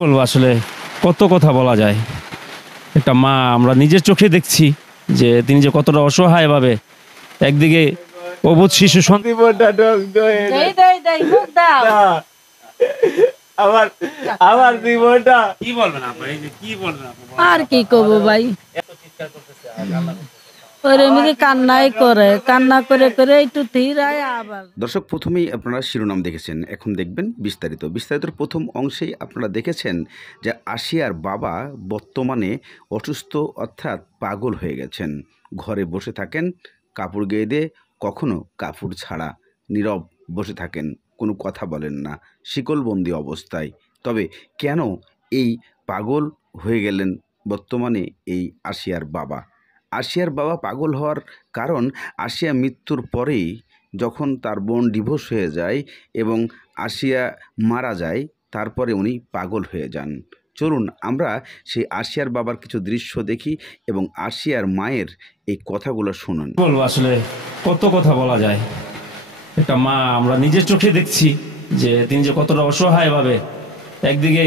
বলবো আসলে কত কথা বলা যায়। একটা মা আমরা নিজের চোখে দেখছি যে তিনি যে কতটা অসহায় ভাবে একদিকে অবুঝ শিশু আমার জীবনটা কি বলবেন আপনি, কি বলবেন আর কি কব ভাই, কান্নাই করে, কান্না করে করে একটু ধীরায় আবার। দর্শক, প্রথমেই আপনারা শিরোনাম দেখেছেন, এখন দেখবেন বিস্তারিত। বিস্তারিতর প্রথম অংশেই আপনারা দেখেছেন যে আশিয়ার বাবা বর্তমানে অসুস্থ, অর্থাৎ পাগল হয়ে গেছেন। ঘরে বসে থাকেন কাপড় গেয়ে দিয়ে, কখনো কাপড় ছাড়া নীরব বসে থাকেন, কোনো কথা বলেন না, শিকলবন্দি অবস্থায়। তবে কেন এই পাগল হয়ে গেলেন বর্তমানে এই আশিয়ার বাবা? আশিয়ার বাবা পাগল হওয়ার কারণ, আশিয়া মৃত্যুর পরেই যখন তার বোন ডিভোর্স হয়ে যায় এবং আশিয়া মারা যায়, তারপরে উনি পাগল হয়ে যান। চলুন আমরা সেই আশিয়ার বাবার কিছু দৃশ্য দেখি এবং আশিয়ার মায়ের এই কথাগুলো শুনুন। বলবো আসলে কত কথা বলা যায়। একটা মা আমরা নিজের চোখে দেখছি যে তিনি যে কতটা অসহায় ভাবে একদিকে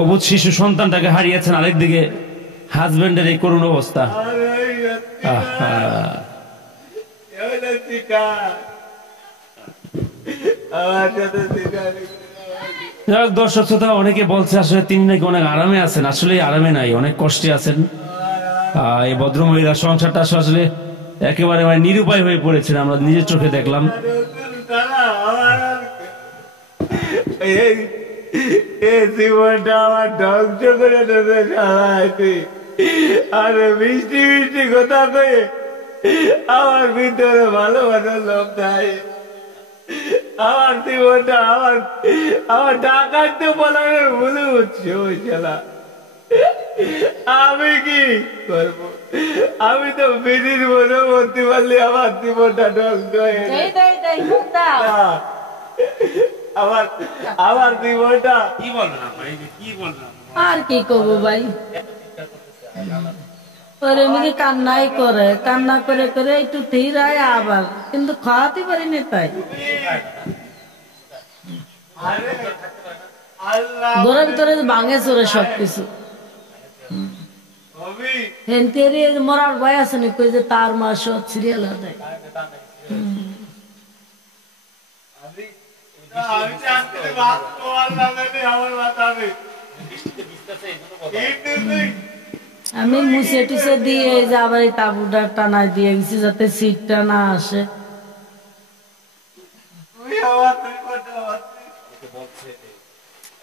অবুঝ শিশু সন্তানটাকে হারিয়েছেন, আরেকদিকে হাজবেন্ডের এই করুণ অবস্থা। দর্শক শ্রোতা, অনেকে বলছে আসলে তিনি নাকি অনেক আরামে আছেন। আসলে আরামে নাই, অনেক কষ্টে আছেন। এই ভদ্রমহিলার সংসারটা আসলে একেবারে নিরুপায় হয়ে পড়েছেন, আমরা নিজের চোখে দেখলাম। জীবনটা আমার ধ্বংস করে দেবে আরে মিষ্টি মিষ্টি কথা কয়ে আমার ভিতরে ভালোবাসার লোক নাই। আমার জীবনটা আমার ডাকাতে বলার ভুলে হচ্ছে ওই খেলা। আমি কি করবো? আমি তো বিধির মনে করতে পারলে আমার জীবনটা ধ্বংস হয়ে আমার জীবনটা কি বলবেন আপনি, কি বলবেন আর কি কব ভাই, কান্নাই করে, কান্না করে করে একটু ধীরায় আবার, কিন্তু খাওয়াতে পারিনি তাই। ঘরের ভিতরে ভাঙে চোরে সবকিছু। মরার ভয় আছে নাকি যে তার মা সব সিরিয়াল দেয়। আমি মুছে টুছে দিয়ে যে আবার এই তাবুটা টানায় দিয়ে গেছি যাতে সিটটা না আসে।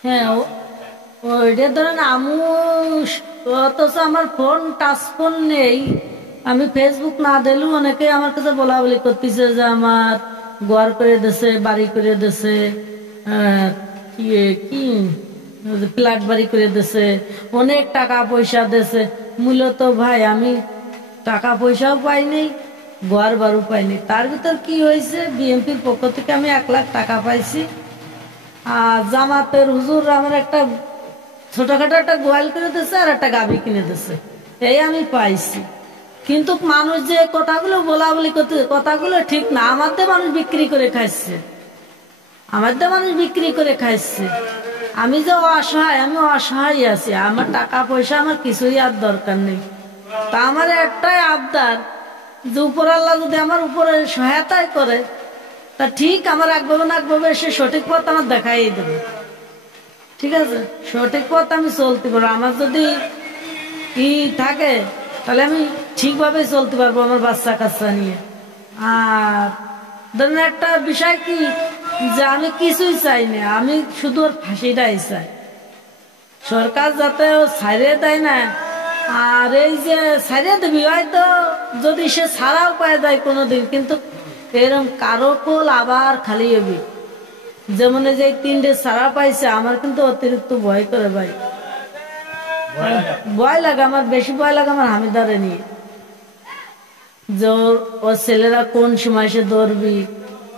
হ্যাঁ, ওইটা ধরেন আমু, অথচ আমার ফোন টাচ ফোন নেই। আমি ফেসবুক না দিলেও অনেকে আমার কাছে বলা বলি করতেছে যে আমার ঘর করে দিছে, বাড়ি করে দিছে, কি ফ্ল্যাট বাড়ি করে দিছে, অনেক টাকা পয়সা দিছে। মূলত ভাই আমি টাকা পয়সাও পাইনি, ঘর বাড়িও পাইনি। তার ভিতর কি হয়েছে, বিএনপির পক্ষ থেকে আমি 1 লাখ টাকা পাইছি। আর জামাতের হুজুর আমার একটা ছোটখাটো একটা গোয়াল করে দিচ্ছে আর একটা গাভী কিনে দিচ্ছে, এই আমি পাইছি। কিন্তু মানুষ যে কথাগুলো বলা বলি করতে, কথাগুলো ঠিক না। আমাদের মানুষ বিক্রি করে খাইছে, আমাদের মানুষ বিক্রি করে খাইছে। আমি যে অসহায়, আমি অসহায় আছি। আমার টাকা পয়সা আমার কিছুই আর দরকার নেই। তা আমার একটাই আবদার যে উপর আল্লাহ যদি আমার উপরে সহায়তায় করে, তা ঠিক আমার একভাবে না একভাবে সে সঠিক পথ আমার দেখাই দেবে। ঠিক আছে, সঠিক পথ আমি চলতে পারবো। আমার যদি ই থাকে তাহলে আমি ঠিকভাবে চলতে পারবো আমার বাচ্চা কাচ্চা নিয়ে। আর ধরেন একটা বিষয় কি, যে আমি কিছুই চাই না, আমি শুধু ওর ফাঁসিটাই চাই। সরকার যাতে ও ছাড়িয়ে দেয় না। আর এই যে ছাড়িয়ে দেবি হয়তো যদি সে ছাড়াও পায় দেয় কোনোদিন, কিন্তু এরকম কারো কোল আবার খালি হবি। যেমন যে 3টে ছাড়া পাইছে, আমার কিন্তু অতিরিক্ত ভয় করে ভাই, ভয় লাগে আমার, বেশি ভয় লাগে আমার হামিদারে নিয়ে, যে ওর ছেলেরা কোন সময় সে ধরবি,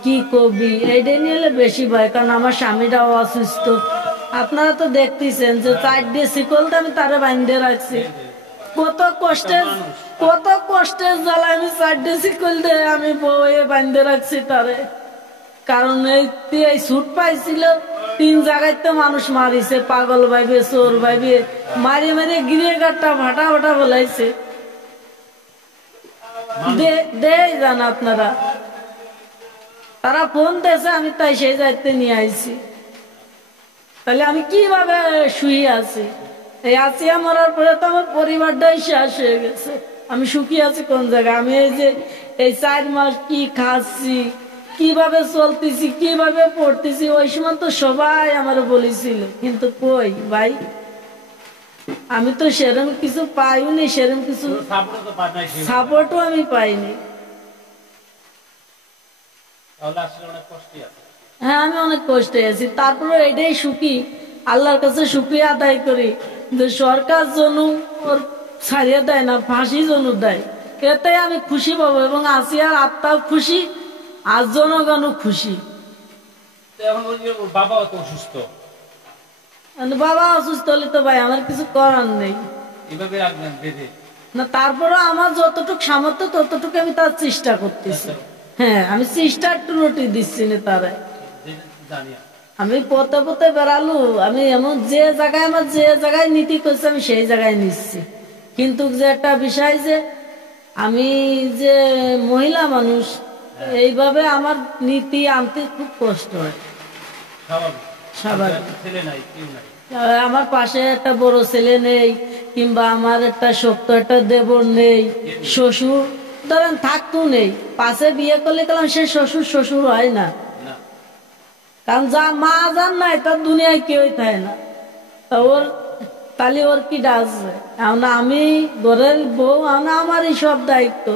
কি করবি, এইটা নিয়ে বেশি ভয়। কারণ আমার স্বামীটাও অসুস্থ। আপনারা তো দেখতেছেন যে 4 দিয়ে শিকল আমি তারে বাঁধে রাখছি। কত কষ্টের জ্বালা আমি 4 দিয়ে শিকল দিয়ে আমি বউয়ে বাঁধে রাখছি তারে। কারণ এই ছুট পাইছিল তিন জায়গায় তো মানুষ মারিছে, পাগল ভাইবে, চোর ভাইবে, মারি মারি গিরে গাটটা ভাটা ভাটা বলাইছে। দেই যান আপনারা, তারা ফোন দিয়েছে, আমি তাই সেই দায়িত্বে নিয়ে আইছি। তাহলে আমি কিভাবে শুয়ে আছি? এই আসিয়া মরার পরে তো আমার পরিবারটাই শেষ হয়ে গেছে। আমি সুখী আছি কোন জায়গায়? আমি এই যে এই 4 মাস কি খাচ্ছি, কিভাবে চলতেছি, কিভাবে পড়তেছি, ওই সময় তো সবাই আমার বলেছিল, কিন্তু কই ভাই, আমি তো সেরকম কিছু পাইনি, সেরকম কিছু সাপোর্টও আমি পাইনি। হ্যাঁ, আমি অনেক কষ্টে আছি, তারপরে এটাই সুখী, আল্লাহর কাছে শুকরিয়া আদায় করি যে সরকার যেন ওর ছাড়িয়ে দেয় না, ফাঁসি যেন দেয়, এতে আমি খুশি পাবো এবং আসিয়ার আত্মাও খুশি আর জনগণও খুশি। বাবা তো অসুস্থ, বাবা অসুস্থ হলে তো ভাই আমার কিছু করার নেই না, তারপরে আমার যতটুকু সামর্থ্য ততটুকু আমি তার চেষ্টা করতেছি। হ্যাঁ, আমি চেষ্টা একটু রুটি দিচ্ছি না তারা, আমি পথে পথে বেড়ালু, আমি এমন যে জায়গায় আমার যে জায়গায় নীতি করছে আমি সেই জায়গায় নিচ্ছি। কিন্তু যে একটা বিষয় যে আমি যে মহিলা মানুষ, এইভাবে আমার নীতি আনতে খুব কষ্ট হয়। স্বাভাবিক, আমার পাশে একটা বড় ছেলে নেই, কিংবা আমার একটা শক্ত একটা দেবর নেই, শ্বশুর ধরেন থাকতেও নেই, পাশে বিয়ে করলে গেলাম সে শ্বশুর হয় না, কারণ যা মা যান নাই তার দুনিয়ায় কেউই থাকে না। তা ওর তাহলে ওর কি ডাকছে, আমি ঘরের বউ, আমারই সব দায়িত্ব,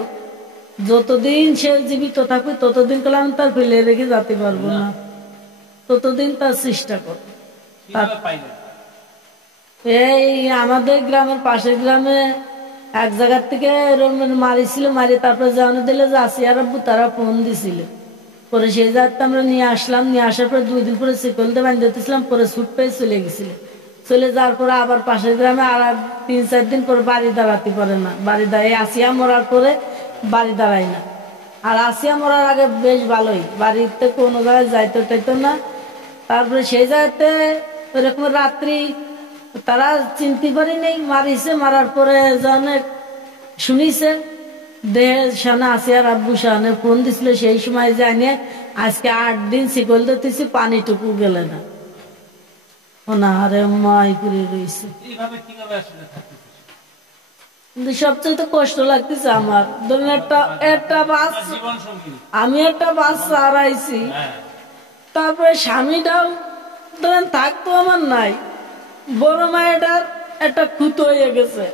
যতদিন সে জীবিত থাকবে ততদিন করলে আমি তার ফেলে রেখে যেতে পারবো না, ততদিন তার চেষ্টা করবো। এই আমাদের গ্রামের পাশের গ্রামে এক জায়গার থেকে মারিছিল, মারি তারপরে জানানো দিলে যে আসিয়ার আব্বু তারা ফোন দিছিল, পরে সেই জায়গাতে আমরা নিয়ে আসলাম, নিয়ে আসার পরে 2 দিন পরে শিকলতে বাঁধতেছিলাম, পরে ছুট পেয়ে চলে গেছিল। চলে যাওয়ার পরে আবার পাশের গ্রামে আর 3-4 দিন পরে বাড়ি দাঁড়াতে পারে না, বাড়ি দাঁড়ায় আসিয়া মরার পরে বাড়ি দাঁড়ায় না, আর আসিয়া মরার আগে বেশ ভালোই, বাড়িতে কোনো জায়গায় যাইতে টাইতো না। তারপরে সেই জায়গাতে ওইরকম রাত্রি তারা চিনতে পারি নেই, মারিছে, মারার পরে জানে শুনিছে দেহে সানা আসিয়ার আব্বু সানে ফোন দিছিল, সেই সময় জানিয়ে আজকে 8 দিন শিকল দিতেছি, পানিটুকু গেলে না, অনাহারে মাই করে রয়েছে। কিন্তু সবচেয়ে তো কষ্ট লাগতেছে আমার, ধরুন একটা বাচ্চা, আমি একটা বাচ্চা হারাইছি, তারপরে স্বামীটাও ধরেন থাকতো আমার নাই, বড় মায়েটার একটা খুঁতো হয়ে গেছে,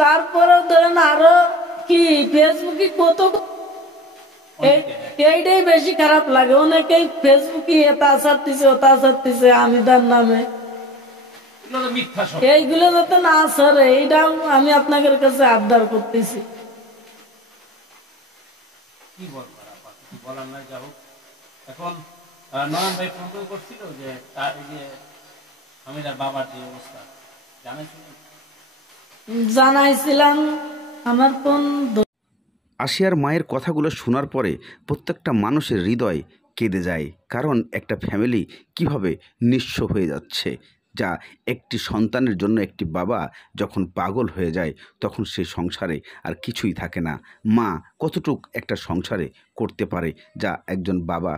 তারপরেও ধরেন আরো কি ফেসবুকে কত, এইটাই বেশি খারাপ লাগে, অনেকেই ফেসবুকে এটা ছাড়তেছে ওটা ছাড়তেছে আমিদার নামে, এইগুলো যাতে না ছাড়ে এইটাও আমি আপনাদের কাছে আবদার করতেছি। কি বলার নাই, যা হোক। এখন নয়ন ভাই ফোন করছিল যে আমিরার বাবার যে অবস্থা জানাইছিলাম, আমার কোন আসিয়ার মায়ের কথাগুলো শোনার পরে প্রত্যেকটা মানুষের হৃদয় কেঁদে যায়, কারণ একটা ফ্যামিলি কিভাবে নিঃস্ব হয়ে যাচ্ছে, যা একটি সন্তানের জন্য একটি বাবা যখন পাগল হয়ে যায় তখন সে সংসারে আর কিছুই থাকে না। মা কতটুক একটা সংসারে করতে পারে যা একজন বাবা